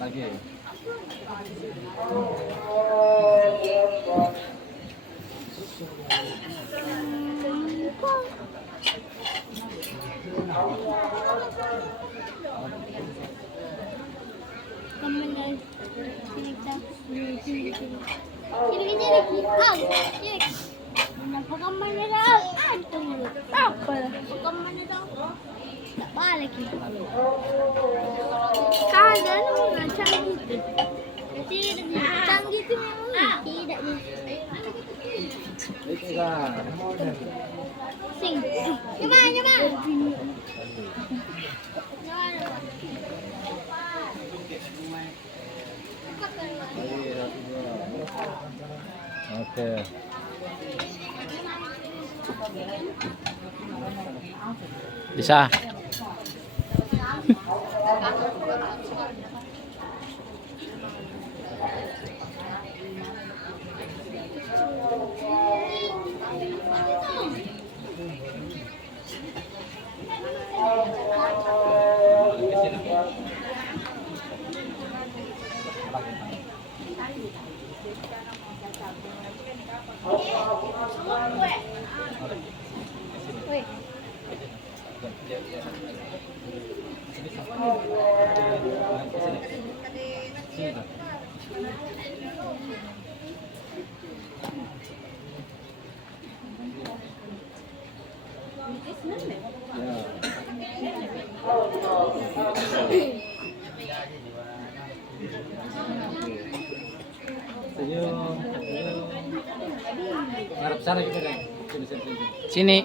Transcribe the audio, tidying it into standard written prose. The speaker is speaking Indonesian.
Lagi. Kada naman canggih itu. Tidak canggih itu memang tidak nih. Sing. Nyoba. Oke. Bisa. Woi. Senyum. Ngarep sana kita kan. Sini.